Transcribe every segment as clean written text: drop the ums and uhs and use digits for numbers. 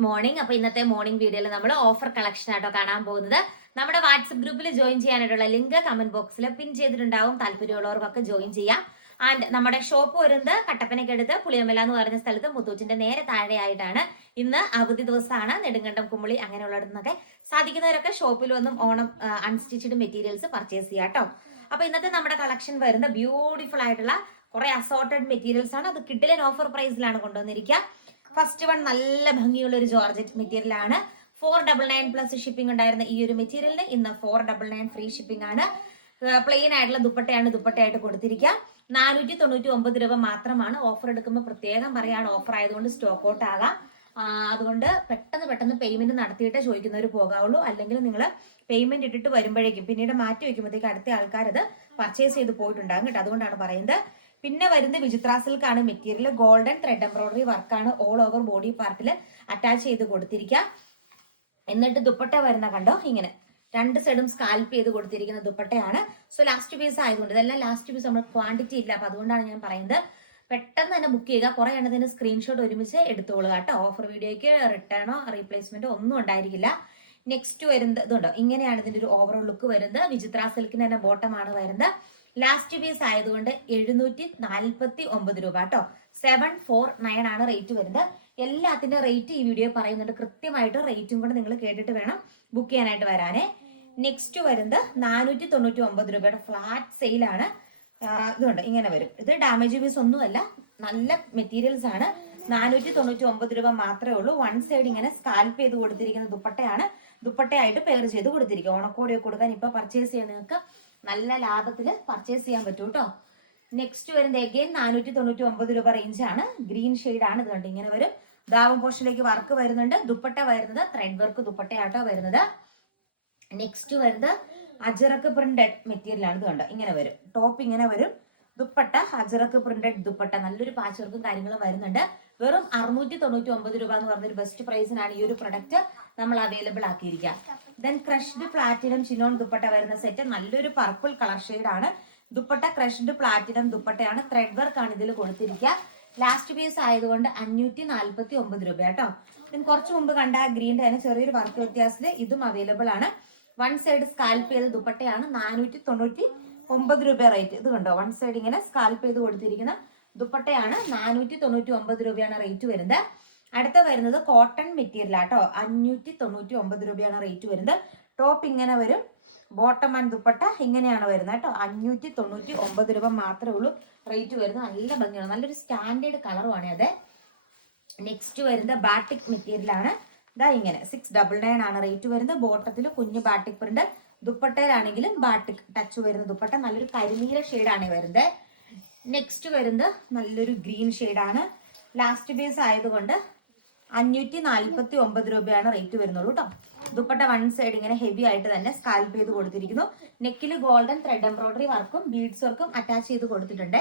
Good morning. അപ്പൊ ഇന്നത്തെ morning വീഡിയോയിൽ നമ്മൾ ഓഫർ കളക്ഷൻ ആയിട്ടോ കാണാൻ പോകുന്നത്. നമ്മുടെ വാട്സ്ആപ്പ് ഗ്രൂപ്പിൽ ജോയിൻ ചെയ്യാനായിട്ടുള്ള ലിങ്ക് കമന്റ് ബോക്സിൽ പിൻ ചെയ്തിട്ടുണ്ടാവും. താല്പര്യമുള്ളവർക്കൊക്കെ ജോയിൻ ചെയ്യാം. ആൻഡ് നമ്മുടെ ഷോപ്പ് വരുന്നത് കട്ടപ്പനയ്ക്കടുത്ത് പുളിയമല എന്ന് പറഞ്ഞ സ്ഥലത്ത് മുത്തൂറ്റിന്റെ നേരെ താഴെയായിട്ടാണ്. ഇന്ന് അവധി ദിവസമാണ്. നെടുങ്കണ്ടം, കുമ്പളി അങ്ങനെയുള്ളിടത്തു നിന്നൊക്കെ സാധിക്കുന്നവരൊക്കെ ഷോപ്പിൽ വന്നും ഓണം അൺസ്റ്റിച്ചഡ് മെറ്റീരിയൽസ് പർച്ചേസ് ചെയ്യാം കേട്ടോ. അപ്പൊ ഇന്നത്തെ നമ്മുടെ കളക്ഷൻ വരുന്ന ബ്യൂട്ടിഫുൾ ആയിട്ടുള്ള കുറെ അസോർട്ടഡ് മെറ്റീരിയൽസ് ആണ്. അത് കിഡിലൻ ഓഫർ പ്രൈസിലാണ് കൊണ്ടുവന്നിരിക്കുക. ഫസ്റ്റ് വൺ നല്ല ഭംഗിയുള്ള ഒരു ജോർജറ്റ് മെറ്റീരിയൽ ആണ്. 499 പ്ലസ് ഷിപ്പിംഗ് ഉണ്ടായിരുന്ന ഈ ഒരു മെറ്റീരിയലിന് ഇന്ന് 499 ഫ്രീ ഷിപ്പിംഗ് ആണ്. പ്ലെയിൻ ആയിട്ടുള്ള ദുപ്പട്ടയായിട്ട് കൊടുത്തിരിക്കുക. 499 രൂപ മാത്രമാണ്. ഓഫർ എടുക്കുമ്പോൾ പ്രത്യേകം പറയാണ്, ഓഫർ ആയതുകൊണ്ട് സ്റ്റോക്ക് ഔട്ട് ആകാം. അതുകൊണ്ട് പെട്ടെന്ന് പേയ്മെന്റ് നടത്തിയിട്ടേ ചോദിക്കുന്നവർ പോകാവുള്ളൂ. അല്ലെങ്കിൽ നിങ്ങൾ പേയ്മെന്റ് ഇട്ടിട്ട് വരുമ്പോഴേക്കും പിന്നീട് മാറ്റി വെക്കുമ്പോഴത്തേക്ക് അടുത്ത ആൾക്കാർ അത് പർച്ചേസ് ചെയ്ത് പോയിട്ടുണ്ടാകും കേട്ടോ. അതുകൊണ്ടാണ് പറയുന്നത്. പിന്നെ വരുന്നത് വിചിത്ര സിൽക്ക് ആണ് മെറ്റീരിയൽ. ഗോൾഡൻ ത്രെഡ് എംബ്രോയിഡറി വർക്കാണ് ഓൾ ഓവർ ബോഡി പാർട്ടിൽ അറ്റാച്ച് ചെയ്ത് കൊടുത്തിരിക്കുക. എന്നിട്ട് ദുപ്പട്ട വരുന്ന കണ്ടോ, ഇങ്ങനെ രണ്ട് സൈഡും സ്കാൽപ്പ് ചെയ്ത് കൊടുത്തിരിക്കുന്ന ദുപ്പട്ടയാണ്. സോ ലാസ്റ്റ് പീസ് ആയതുകൊണ്ട് ഇതെല്ലാം ലാസ്റ്റ് പീസ് നമ്മൾ ക്വാണ്ടിറ്റി ഇല്ല. അപ്പൊ അതുകൊണ്ടാണ് ഞാൻ പറയുന്നത് പെട്ടെന്ന് തന്നെ ബുക്ക് ചെയ്യുക. കുറെ എണ്ണത്തിന് സ്ക്രീൻഷോട്ട് ഒരുമിച്ച് എടുത്തോളുക കേട്ടോ. ഓഫർ വീഡിയോയ്ക്ക് റിട്ടേണോ റീപ്ലേസ്മെന്റോ ഒന്നും ഉണ്ടായിരിക്കില്ല. നെക്സ്റ്റ് വരുന്നത് ഇതുണ്ടോ, ഇങ്ങനെയാണ് ഇതിന്റെ ഒരു ഓവറോൾ ലുക്ക് വരുന്നത്. വിചിത്ര സിൽക്കിന് തന്നെ ബോട്ടമാണ് വരുന്നത്. ലാസ്റ്റ് പീസ് ആയതുകൊണ്ട് 749 രൂപ കേട്ടോ. 749 ആണ് റേറ്റ് വരുന്നത്. എല്ലാത്തിന്റെ റേറ്റ് ഈ വീഡിയോ പറയുന്നുണ്ട്. കൃത്യമായിട്ട് റേറ്റും കൂടെ നിങ്ങൾ കേട്ടിട്ട് വേണം ബുക്ക് ചെയ്യാനായിട്ട് വരാനേ. നെക്സ്റ്റ് വരുന്നത് 499 രൂപയുടെ ഫ്ലാറ്റ് സെയിലാണ്. ഇതുണ്ട്, ഇങ്ങനെ വരും. ഇത് ഡാമേജ് പീസ് ഒന്നുമല്ല, നല്ല മെറ്റീരിയൽസ് ആണ്. 499 രൂപ മാത്രമേ ഉള്ളൂ. വൺ സൈഡ് ഇങ്ങനെ സ്കാൽപ്പ് ചെയ്ത് കൊടുത്തിരിക്കുന്ന ദുപ്പട്ടയാണ്. ദുപ്പട്ടയായിട്ട് പെയർ ചെയ്ത് കൊടുത്തിരിക്കുക. ഓണക്കോടിയൊക്കെ കൊടുക്കാൻ ഇപ്പൊ പർച്ചേസ് ചെയ്യാൻ നിങ്ങൾക്ക് നല്ല ലാഭത്തിൽ പർച്ചേസ് ചെയ്യാൻ പറ്റൂ കേട്ടോ. നെക്സ്റ്റ് വരുന്നത് അഗെയിൻ 499 രൂപ റേഞ്ച് ആണ്. ഗ്രീൻ ഷെയ്ഡ് ആണ്. ഇത് കണ്ട് ഇങ്ങനെ വരും. ദാവം പോർഷനിലേക്ക് വർക്ക് വരുന്നുണ്ട്. ദുപ്പട്ട വരുന്നത് ത്രെഡ് വർക്ക് ദുപ്പട്ടയാട്ടോ വരുന്നത്. നെക്സ്റ്റ് വരുന്നത് അജറക്ക് പ്രിന്റഡ് മെറ്റീരിയൽ ആണ്. ഇത് കണ്ടോ, ഇങ്ങനെ വരും. ടോപ്പ് ഇങ്ങനെ വരും. ദുപ്പട്ട അജറക്ക് പ്രിന്റഡ് ദുപ്പട്ട. നല്ലൊരു പാച്ച് വർക്കും കാര്യങ്ങളും വരുന്നുണ്ട്. വെറും 699 രൂപ എന്ന് പറഞ്ഞൊരു ബെസ്റ്റ് പ്രൈസിനാണ് ഈ ഒരു പ്രൊഡക്റ്റ് നമ്മൾ അവൈലബിൾ ആക്കിയിരിക്കുക. Then crushed platinum chinon dupatta വരുന്ന സെറ്റ്. നല്ലൊരു പർപ്പിൾ കളർ ഷെയ്ഡ് ആണ്. ദുപ്പട്ട ക്രഷ്ഡ് പ്ലാറ്റിനം ദുപ്പട്ടയാണ്. ത്രെഡ് വർക്ക് ആണ് ഇതിൽ കൊടുത്തിരിക്കുക. ലാസ്റ്റ് പീസ് ആയതുകൊണ്ട് 549 രൂപ കേട്ടോ. ഇതിന് കുറച്ച് മുമ്പ് കണ്ട ഗ്രീൻ്റെ അതിന് ചെറിയൊരു വർക്ക് വ്യത്യാസത്തിൽ ഇതും അവൈലബിൾ ആണ്. വൺ സൈഡ് സ്കാൽപ്പ് ചെയ്ത ദുപ്പട്ടയാണ്. 499 രൂപ റേറ്റ്. ഇത് കണ്ടോ, വൺ സൈഡ് ഇങ്ങനെ സ്കാൽപ്പ് ചെയ്ത് കൊടുത്തിരിക്കുന്ന ദുപ്പട്ടയാണ്. 499 രൂപയാണ് റേറ്റ് വരുന്നത്. അടുത്ത വരുന്നത് കോട്ടൺ മെറ്റീരിയൽ ആട്ടോ. 599 രൂപയാണ് റേറ്റ് വരുന്നത്. ടോപ്പ് ഇങ്ങനെ വരും. ബോട്ടം ആൻഡ് ദുപ്പട്ട ഇങ്ങനെയാണ് വരുന്നത് കേട്ടോ. 599 രൂപ മാത്രമേ ഉള്ളൂ റേറ്റ് വരുന്നത്. നല്ല ഭംഗിയാണ്, നല്ലൊരു സ്റ്റാൻഡേർഡ് കളറുമാണ് അത്. നെക്സ്റ്റ് വരുന്നത് ബാട്ടിക് മെറ്റീരിയൽ ആണ്. ഇതാ ഇങ്ങനെ 699 ആണ് റേറ്റ് വരുന്നത്. ബോട്ടത്തിൽ കുഞ്ഞു ബാട്ടിക് പ്രിന്റ്. ദുപ്പട്ടയിലാണെങ്കിലും ബാട്ടിക് ടച്ച് വരുന്ന ദുപ്പട്ട. നല്ലൊരു കരിനീല ഷെയ്ഡാണ് വരുന്നത്. നെക്സ്റ്റ് വരുന്നത് നല്ലൊരു ഗ്രീൻ ഷെയ്ഡാണ്. ലാസ്റ്റ് ബേസ് ആയതുകൊണ്ട് 549 രൂപയാണ് റേറ്റ് വരുന്നുള്ളൂ കേട്ടോ. ദുപ്പട്ട വൺ സൈഡ് ഇങ്ങനെ ഹെവി ആയിട്ട് തന്നെ സ്കാൽപ്പ് ചെയ്ത് കൊടുത്തിരിക്കുന്നു. നെക്കിൽ ഗോൾഡൻ ത്രെഡ് എംബ്രോയിഡറി വർക്കും ബീഡ്സ് വർക്കും അറ്റാച്ച് ചെയ്ത് കൊടുത്തിട്ടുണ്ട്.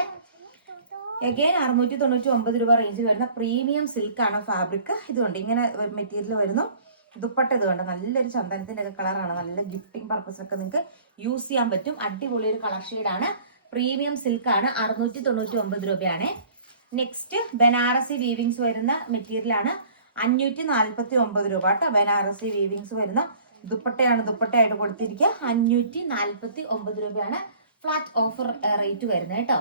അഗൈൻ 699 രൂപ റേഞ്ചിൽ വരുന്ന പ്രീമിയം സിൽക്ക് ആണ് ഫാബ്രിക്. ഇതുകൊണ്ട് ഇങ്ങനെ മെറ്റീരിയൽ വരുന്നു. ദുപ്പട്ട ഇതുകൊണ്ട് നല്ലൊരു ചന്ദനത്തിന്റെ ഒക്കെ കളറാണ്. നല്ല ഗിഫ്റ്റിംഗ് പർപ്പസിനൊക്കെ നിങ്ങൾക്ക് യൂസ് ചെയ്യാൻ പറ്റും. അടിപൊളി ഒരു കളർ ഷെയ്ഡാണ്. പ്രീമിയം സിൽക്ക് ആണ്. 699 രൂപയാണ്. നെക്സ്റ്റ് ബനാറസി വീവിങ്സ് വരുന്ന മെറ്റീരിയൽ ആണ്. 549 രൂപ കേട്ടോ. ബനാറസി വീവിങ്സ് വരുന്ന ദുപ്പട്ടയാണ്. ദുപ്പട്ടയായിട്ട് കൊടുത്തിരിക്കുക. 549 രൂപയാണ് ഫ്ലാറ്റ് ഓഫർ റേറ്റ് വരുന്നത് കേട്ടോ.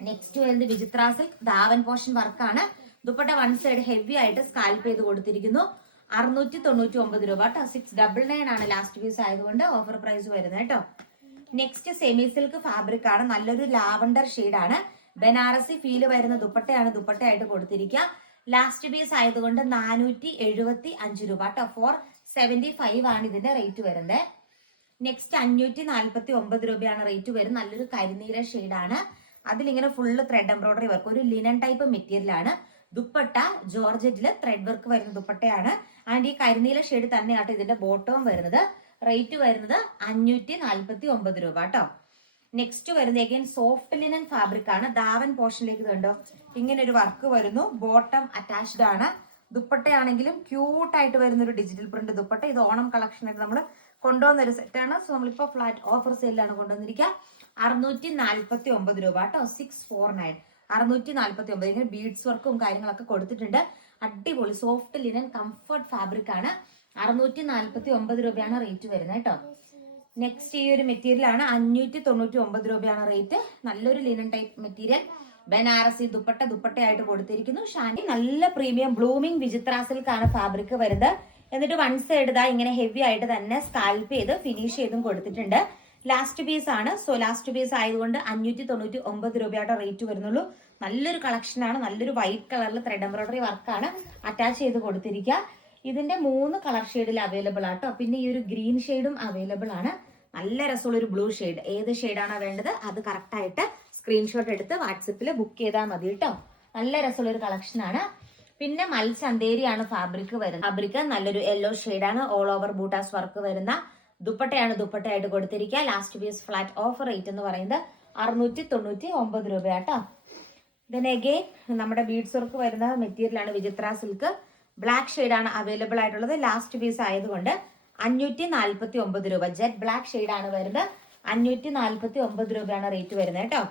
നെക്സ്റ്റ് വരുന്നത് വിചിത്ര സിൽക്ക് ധാവൻ പോർഷൻ വർക്കാണ്. ദുപ്പട്ട വൺ സൈഡ് ഹെവി ആയിട്ട് സ്കാൽപ്പ് ചെയ്ത് കൊടുത്തിരിക്കുന്നു. 699 രൂപ കേട്ടോ. 699 ആണ് ലാസ്റ്റ് പീസ് ആയതുകൊണ്ട് ഓഫർ പ്രൈസ് വരുന്നത് കേട്ടോ. നെക്സ്റ്റ് സെമി സിൽക്ക് ഫാബ്രിക് ആണ്. നല്ലൊരു ലാവണ്ടർ ഷെയ്ഡാണ്. ബനാറസി ഫീല് വരുന്ന ദുപ്പട്ടയാണ്. ദുപ്പട്ടയായിട്ട് കൊടുത്തിരിക്കുക. ലാസ്റ്റ് പീസ് ആയതുകൊണ്ട് 475 രൂപ കേട്ടോ. 475 ആണ് ഇതിന്റെ റേറ്റ് വരുന്നത്. നെക്സ്റ്റ് 549 രൂപയാണ് റേറ്റ് വരുന്നത്. നല്ലൊരു കരിനീല ഷെയ്ഡാണ്. അതിലിങ്ങനെ ഫുള്ള് ത്രെഡ് എംബ്രോയിഡറി വർക്ക്, ഒരു ലിനൻ ടൈപ്പ് മെറ്റീരിയൽ ആണ്. ദുപ്പട്ട ജോർജറ്റില് ത്രെഡ് വർക്ക് വരുന്ന ദുപ്പട്ടയാണ്. ആൻഡ് ഈ കരിനീല ഷെയ്ഡ് തന്നെയാട്ടോ ഇതിന്റെ ബോട്ടവും വരുന്നത്. റേറ്റ് വരുന്നത് 549 രൂപ കേട്ടോ. നെക്സ്റ്റ് വരുന്നത് അഗൈൻ സോഫ്റ്റ് ലിനൻ ഫാബ്രിക് ആണ്. ധാവൻ പോർഷനിലേക്ക് കണ്ടോ ഇങ്ങനെ ഒരു വർക്ക് വരുന്നു. ബോട്ടം അറ്റാച്ച്ഡ് ആണ്. ദുപ്പട്ടയാണെങ്കിലും ക്യൂട്ടായിട്ട് വരുന്ന ഒരു ഡിജിറ്റൽ പ്രിന്റ് ദുപ്പട്ട. ഇത് ഓണം കളക്ഷനായിട്ട് നമ്മൾ കൊണ്ടുവന്ന ഒരു സെറ്റാണ്. സോ നമ്മളിപ്പോൾ ഫ്ലാറ്റ് ഓഫർ സെയിലാണ് കൊണ്ടുവന്നിരിക്കുക. 649 രൂപ കേട്ടോ. 649 649. ഇങ്ങനെ ബീഡ്സ് വർക്കും കാര്യങ്ങളൊക്കെ കൊടുത്തിട്ടുണ്ട്. അടിപൊളി സോഫ്റ്റ് ലിനൻ കംഫർട്ട് ഫാബ്രിക് ആണ്. 649 രൂപയാണ് റേറ്റ് വരുന്നത് കേട്ടോ. നെക്സ്റ്റ് ഈ ഒരു മെറ്റീരിയൽ ആണ് 599 രൂപയാണ് റേറ്റ്. നല്ലൊരു ലിനൻ ടൈപ്പ് മെറ്റീരിയൽ. ബനാറസി ദുപ്പട്ടയായിട്ട് കൊടുത്തിരിക്കുന്നു. ഷാനി നല്ല പ്രീമിയം ബ്ലൂമിംഗ് വിചിത്ര സിൽക്കാണ് ഫാബ്രിക് വരുന്നത്. എന്നിട്ട് വൺ സൈഡ് ഇതാ ഇങ്ങനെ ഹെവി ആയിട്ട് തന്നെ സ്കാൽപ്പ് ചെയ്ത് ഫിനിഷ് ചെയ്തും കൊടുത്തിട്ടുണ്ട്. ലാസ്റ്റ് പീസ് ആണ്. സോ ലാസ്റ്റ് പീസ് ആയതുകൊണ്ട് 599 രൂപയായിട്ട് റേറ്റ് വരുന്നുള്ളൂ. നല്ലൊരു കളക്ഷൻ ആണ്. നല്ലൊരു വൈറ്റ് കളറിൽ ത്രെഡ് എംബ്രോയിഡറി വർക്കാണ് അറ്റാച്ച് ചെയ്ത് കൊടുത്തിരിക്കുക. ഇതിന്റെ 3 കളർ ഷെയ്ഡിൽ അവൈലബിൾ ആട്ടോ. പിന്നെ ഈ ഒരു ഗ്രീൻ ഷെയ്ഡും അവൈലബിൾ ആണ്. നല്ല രസമുള്ള ഒരു ബ്ലൂ ഷെയ്ഡ്. ഏത് ഷെയ്ഡാണോ വേണ്ടത് അത് കറക്റ്റ് ആയിട്ട് സ്ക്രീൻഷോട്ട് എടുത്ത് വാട്സപ്പിൽ ബുക്ക് ചെയ്താൽ മതി കേട്ടോ. നല്ല രസമുള്ള ഒരു കളക്ഷൻ ആണ്. പിന്നെ മൽചന്തേരിയാണ് ഫാബ്രിക് വരുന്നത്. ഫാബ്രിക് നല്ലൊരു യെല്ലോ ഷെയ്ഡാണ്. ഓൾ ഓവർ ബൂട്ടാസ് വർക്ക് വരുന്ന ദുപ്പട്ടയായിട്ട് കൊടുത്തിരിക്കുക. Last piece flat offer rate എന്ന് പറയുന്നത് 699 രൂപയാട്ടോ. ദെൻ അഗെയിൻ നമ്മുടെ ബീഡ്സ് വർക്ക് വരുന്ന മെറ്റീരിയൽ ആണ് വിചിത്ര സിൽക്ക്. ബ്ലാക്ക് ഷെയ്ഡാണ് അവൈലബിൾ ആയിട്ടുള്ളത്. ലാസ്റ്റ് പീസ് ആയതുകൊണ്ട് 549 രൂപ. ജെറ്റ് ബ്ലാക്ക് ഷെയ്ഡാണ് വരുന്നത്. 549 രൂപയാണ് റേറ്റ് വരുന്നത് കേട്ടോ.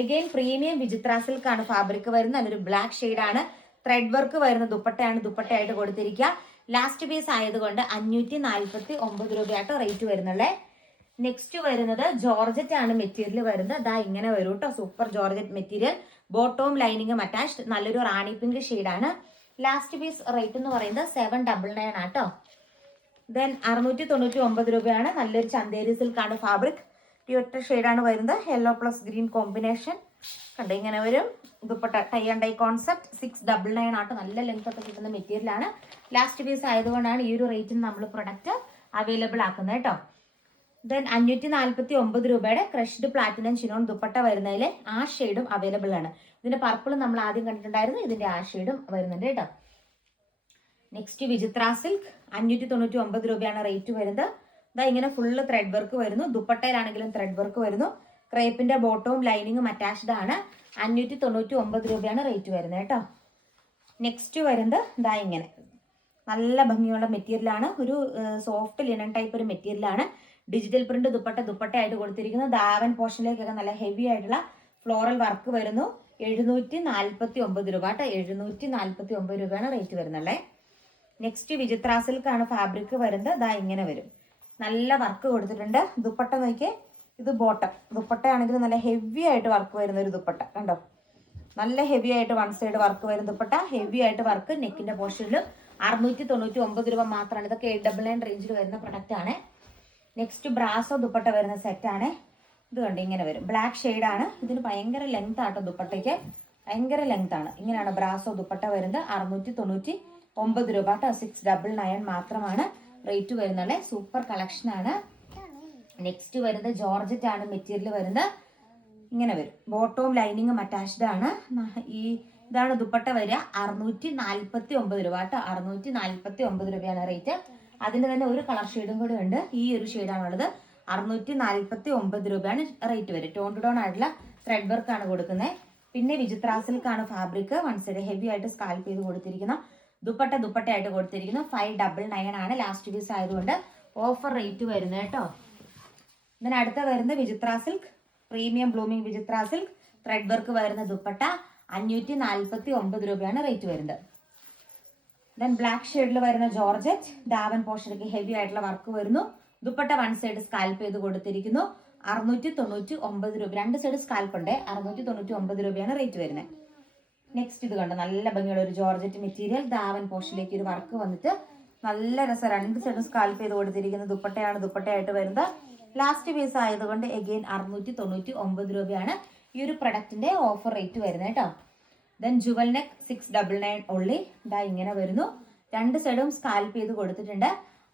എഗെയിൻ പ്രീമിയം വിചിത്ര സിൽക്ക് ആണ് ഫാബ്രിക് വരുന്നത്. നല്ലൊരു ബ്ലാക്ക് ഷെയ്ഡാണ്. ത്രെഡ് വർക്ക് വരുന്ന ദുപ്പട്ടയായിട്ട് കൊടുത്തിരിക്കുക. ലാസ്റ്റ് പീസ് ആയതുകൊണ്ട് 549 രൂപയായിട്ട് റേറ്റ് വരുന്നുള്ളേ. നെക്സ്റ്റ് വരുന്നത് ജോർജറ്റ് ആണ് മെറ്റീരിയൽ വരുന്നത്. അതാ ഇങ്ങനെ വരും കേട്ടോ. Super georgette material. ബോട്ടവും ലൈനിങ്ങും അറ്റാച്ച്ഡ്. നല്ലൊരു റാണി പിങ്ക് ഷെയ്ഡാണ്. ലാസ്റ്റ് പീസ് റേറ്റ് എന്ന് പറയുന്നത് 799 ആട്ടോ. ദെൻ 699 രൂപയാണ്. നല്ലൊരു ചന്തേരി സിൽക്ക് ആണ് ഫാബ്രിക്. ഒറ്റ ഷെയ്ഡാണ് വരുന്നത്. യെല്ലോ പ്ലസ് ഗ്രീൻ കോമ്പിനേഷൻ കണ്ടോ ഇങ്ങനെ വരും. Dupatta tie and dye concept. 699 ആട്ടോ. നല്ല ലെങ്ത് ഒക്കെ കിട്ടുന്ന മെറ്റീരിയൽ ആണ്. ലാസ്റ്റ് പീസ് ആയതുകൊണ്ടാണ് ഈ ഒരു റേറ്റിന് നമ്മൾ പ്രൊഡക്റ്റ് അവൈലബിൾ ആക്കുന്നത് കേട്ടോ. ദെൻ 549 രൂപയുടെ ക്രഷ്ഡ് പ്ലാറ്റിനം ചിനോൺ ദുപ്പട്ട വരുന്നതിൽ ആ ഷെയ്ഡും അവൈലബിൾ ആണ്. ഇതിന്റെ പർപ്പിൾ നമ്മൾ ആദ്യം കണ്ടിട്ടുണ്ടായിരുന്നു. ഇതിന്റെ ആ ഷെയ്ഡും വരുന്നുണ്ട് കേട്ടോ. നെക്സ്റ്റ് വിചിത്ര സിൽക്ക് 599 രൂപയാണ് റേറ്റ് വരുന്നത്. ഇതാ ഇങ്ങനെ ഫുള്ള് ത്രെഡ് വർക്ക് വരുന്നു. ദുപ്പട്ടയിലാണെങ്കിലും ത്രെഡ് വർക്ക് വരുന്നു. ക്രേപ്പിന്റെ ബോട്ടവും ലൈനിങ്ങും അറ്റാച്ച്ഡ് ആണ്. 599 രൂപയാണ് റേറ്റ് വരുന്നത് കേട്ടോ. നെക്സ്റ്റ് വരുന്നത് ഇതാ ഇങ്ങനെ നല്ല ഭംഗിയുള്ള മെറ്റീരിയൽ ആണ്. ഒരു സോഫ്റ്റ് ലിനൻ ടൈപ്പ് ഒരു മെറ്റീരിയൽ ആണ്. ഡിജിറ്റൽ പ്രിന്റ് ദുപ്പട്ടയായിട്ട് കൊടുത്തിരിക്കുന്നത്. ദാവൻ പോർഷനിലേക്കൊക്കെ നല്ല ഹെവി ആയിട്ടുള്ള ഫ്ലോറൽ വർക്ക് വരുന്നു. 749 രൂപ കേട്ടോ. 749 രൂപയാണ് റേറ്റ് വരുന്നല്ലേ. നെക്സ്റ്റ് വിചിത്ര സിൽക്ക് ആണ് ഫാബ്രിക് വരുന്നത്. ഇതാ ഇങ്ങനെ വരും. നല്ല വർക്ക് കൊടുത്തിട്ടുണ്ട്. ദുപ്പട്ട നോക്കിയേ. ഇത് ബോട്ടം ദുപ്പട്ടയാണെങ്കിൽ നല്ല ഹെവി ആയിട്ട് വർക്ക് വരുന്ന ഒരു ദുപ്പട്ട കണ്ടോ. നല്ല ഹെവി ആയിട്ട് വൺ സൈഡ് വർക്ക് വരുന്ന ദുപ്പട്ട. ഹെവി ആയിട്ട് വർക്ക് നെക്കിന്റെ പോർഷനിൽ. 699 രൂപ മാത്രമാണ്. ഇതൊക്കെ 899 റേഞ്ചിൽ വരുന്ന പ്രൊഡക്റ്റ് ആണ്. നെക്സ്റ്റ് ബ്രാസോ ദുപ്പട്ട വരുന്ന സെറ്റ് ആണ്. ഇത് കണ്ടോ ഇങ്ങനെ വരും. ബ്ലാക്ക് ഷെയ്ഡ് ആണ്. ഇതിന് ഭയങ്കര ലെങ്ത് ആട്ടോ. ദുപ്പട്ടയ്ക്ക് ഭയങ്കര ലെങ്ത് ആണ്. ഇങ്ങനെയാണ് ബ്രാസോ ദുപ്പട്ട വരുന്നത്. 699 രൂപ കേട്ടോ. 699 മാത്രമാണ് റേറ്റ് വരുന്നത്. സൂപ്പർ കളക്ഷൻ ആണ്. നെക്സ്റ്റ് വരുന്നത് ജോർജറ്റ് ആണ് മെറ്റീരിയൽ വരുന്നത്. ഇങ്ങനെ വരും. ബോട്ടവും ലൈനിങ്ങും അറ്റാച്ച്ഡ് ആണ്. ഇതാണ് ദുപ്പട്ട വരിക. 649 രൂപ കേട്ടോ. 649 രൂപയാണ് റേറ്റ്. അതിന്റെ തന്നെ ഒരു കളർ ഷെയ്ഡും കൂടെ ഉണ്ട്. ഈ ഒരു ഷെയ്ഡാണുള്ളത്. 649 രൂപയാണ് റേറ്റ് വരും. ടോൺ ടു ടോൺ ആയിട്ടുള്ള ത്രെഡ് വർക്ക് ആണ് കൊടുക്കുന്നത്. പിന്നെ വിചിത്ര സിൽക്ക് ആണ് ഫാബ്രിക്. വൺ സൈഡ് ഹെവി ആയിട്ട് സ്കാൽപ്പ് ചെയ്ത് കൊടുത്തിരിക്കുന്ന ദുപ്പട്ടയായിട്ട് കൊടുത്തിരിക്കുന്നു. 599 ആണ്. ലാസ്റ്റ് പീസ് ആയതുകൊണ്ട് ഓഫർ റേറ്റ് വരുന്നത് കേട്ടോ. ഇതിന് അടുത്ത വരുന്നത് വിചിത്ര സിൽക്ക് പ്രീമിയം ബ്ലൂമിംഗ് വിചിത്ര സിൽക്ക് ത്രെഡ് വർക്ക് വരുന്ന ദുപ്പട്ട. 549 രൂപയാണ് റേറ്റ് വരുന്നത്. ദെൻ ബ്ലാക്ക് ഷെയ്ഡിൽ വരുന്ന ജോർജറ്റ് ദാവൻ പോർഷനിലേക്ക് ഹെവി ആയിട്ടുള്ള വർക്ക് വരുന്നു. ദുപ്പട്ട വൺ സൈഡ് സ്കാൽപ്പ് ചെയ്ത് കൊടുത്തിരിക്കുന്നു. 699 രൂപ. രണ്ട് സൈഡ് സ്കാൽപ്പ് ഉണ്ട്. 699 രൂപയാണ് റേറ്റ് വരുന്നത്. നെക്സ്റ്റ് ഇത് കണ്ടോ നല്ല ഭംഗിയുള്ള ഒരു ജോർജറ്റ് മെറ്റീരിയൽ. ദാവൻ പോർഷനിലേക്ക് ഒരു വർക്ക് വന്നിട്ട് നല്ല രസം. രണ്ട് സൈഡും സ്കാൽപ്പ് ചെയ്ത് കൊടുത്തിരിക്കുന്ന ദുപ്പട്ടയായിട്ട് വരുന്നത്. ലാസ്റ്റ് പീസ് ആയതുകൊണ്ട് എഗെയിൻ 699 രൂപയാണ് ഈ ഒരു പ്രൊഡക്റ്റിന്റെ ഓഫർ റേറ്റ് വരുന്നത് കേട്ടോ. Then jewel neck 699 only. ഇതാ ഇങ്ങനെ വരുന്നു. രണ്ട് സൈഡും സ്കാൽപ്പ് ചെയ്ത് കൊടുത്തിട്ടുണ്ട്.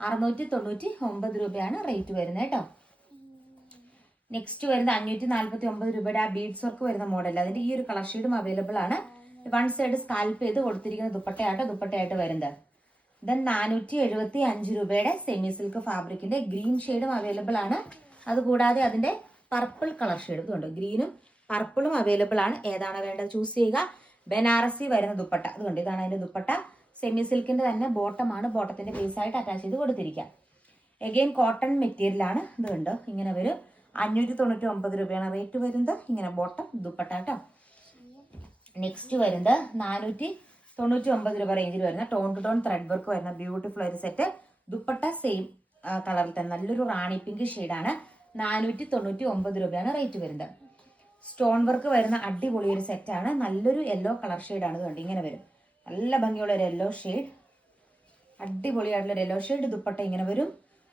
699 രൂപയാണ് റേറ്റ് വരുന്നത് കേട്ടോ. നെക്സ്റ്റ് വരുന്നത് 549 രൂപയുടെ ആ ബീഡ്സ് വർക്ക് വരുന്ന മോഡൽ. അതിന്റെ ഈ ഒരു കളർ ഷെയ്ഡും അവൈലബിൾ ആണ്. വൺ സൈഡ് സ്കാൽപ്പ് ചെയ്ത് കൊടുത്തിരിക്കുന്ന ദുപ്പട്ടയായിട്ട് വരുന്നത്. ദെൻ 475 രൂപയുടെ സെമി സിൽക്ക് ഫാബ്രിക്കിന്റെ ഗ്രീൻ ഷെയ്ഡും അവൈലബിൾ ആണ്. അതുകൂടാതെ അതിന്റെ പർപ്പിൾ കളർ ഷെയ്ഡ് ഇതുണ്ട്. ഗ്രീനും പർപ്പിളും അവൈലബിൾ ആണ്. ഏതാണ് വേണ്ടത് ചൂസ് ചെയ്യുക. ബനാറസി വരുന്ന ദുപ്പട്ട അതുകൊണ്ട് ഇതാണ് അതിന്റെ ദുപ്പട്ട. സെമി സിൽക്കിന്റെ തന്നെ ബോട്ടമാണ്. ബോട്ടത്തിന്റെ ബേസ് ആയിട്ട് അറ്റാച്ച് ചെയ്ത് കൊടുത്തിരിക്കുക. എഗെയിൻ കോട്ടൺ മെറ്റീരിയൽ ആണ്. ഇതുണ്ട് ഇങ്ങനെ വരും. 599 രൂപയാണ് റേറ്റ് വരുന്നത്. ഇങ്ങനെ ബോട്ടം ദുപ്പട്ട കേട്ടോ. നെക്സ്റ്റ് വരുന്നത് 99 രൂപ റേഞ്ചിൽ വരുന്ന tone to tone thread work വരുന്ന ബ്യൂട്ടിഫുൾ ഒരു സെറ്റ്. ദുപ്പട്ട സെയിം കളറിൽ തന്നെ നല്ലൊരു റാണി പിങ്ക് ഷെയ്ഡാണ്. 499 രൂപയാണ് റേറ്റ് വരുന്നത്. സ്റ്റോൺ വർക്ക് വരുന്ന അടിപൊളി ഒരു സെറ്റാണ്. നല്ലൊരു യെല്ലോ കളർ ഷെയ്ഡാണ്. ഇത് കണ്ട് ഇങ്ങനെ വരും. നല്ല ഭംഗിയുള്ള ഒരു യെല്ലോ ഷെയ്ഡ്, അടിപൊളിയായിട്ടുള്ള ഒരു യെല്ലോ ഷെയ്ഡ്. ദുപ്പട്ട ഇങ്ങനെ വരും.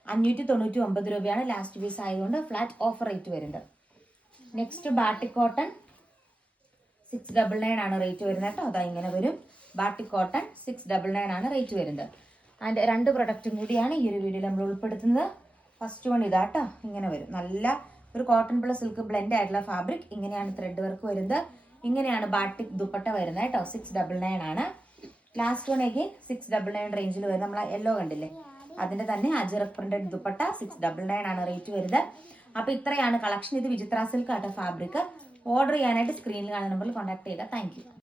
599 രൂപയാണ്. ലാസ്റ്റ് പീസ് ആയതുകൊണ്ട് ഫ്ലാറ്റ് ഓഫർ റേറ്റ് വരുന്നത്. നെക്സ്റ്റ് ബാട്ടിക് കോട്ടൺ 699 ആണ് റേറ്റ് വരുന്നത് കേട്ടോ. അതാ ഇങ്ങനെ വരും. ബാട്ടിക് കോട്ടൺ 699 ആണ് റേറ്റ് വരുന്നത്. ആൻഡ് 2 പ്രൊഡക്റ്റും കൂടിയാണ് ഈ ഒരു വീഡിയോയിൽ നമ്മൾ ഉൾപ്പെടുത്തുന്നത്. ഫസ്റ്റ് വൺ ഇതാട്ടോ, ഇങ്ങനെ വരും. നല്ല ഒരു കോട്ടൺ പ്ലസ് സിൽക്ക് ബ്ലെൻഡ് ആയിട്ടുള്ള ഫാബ്രിക്. ഇങ്ങനെയാണ് ത്രെഡ് വർക്ക് വരുന്നത്. ഇങ്ങനെയാണ് ബാട്ടിക് ദുപ്പട്ട വരുന്നത് കേട്ടോ. 699 ആണ്. ലാസ്റ്റ് വൺ അഗെയിൻ 699 റേഞ്ചിൽ വരുന്നത്. നമ്മൾ യെല്ലോ കണ്ടില്ലേ, അതിന്റെ തന്നെ അജറക് പ്രിന്റഡ് ദുപ്പട്ട 699 ആണ് റേറ്റ് വരുന്നത്. അപ്പൊ ഇത്രയാണ് കളക്ഷൻ. ഇത് വിചിത്ര സിൽക്ക് ആട്ടോ ഫാബ്രിക്. ഓർഡർ ചെയ്യാനായിട്ട് സ്ക്രീനിൽ കാണുന്ന നമ്പറിൽ കോൺടാക്ട് ചെയ്യുക. Thank you.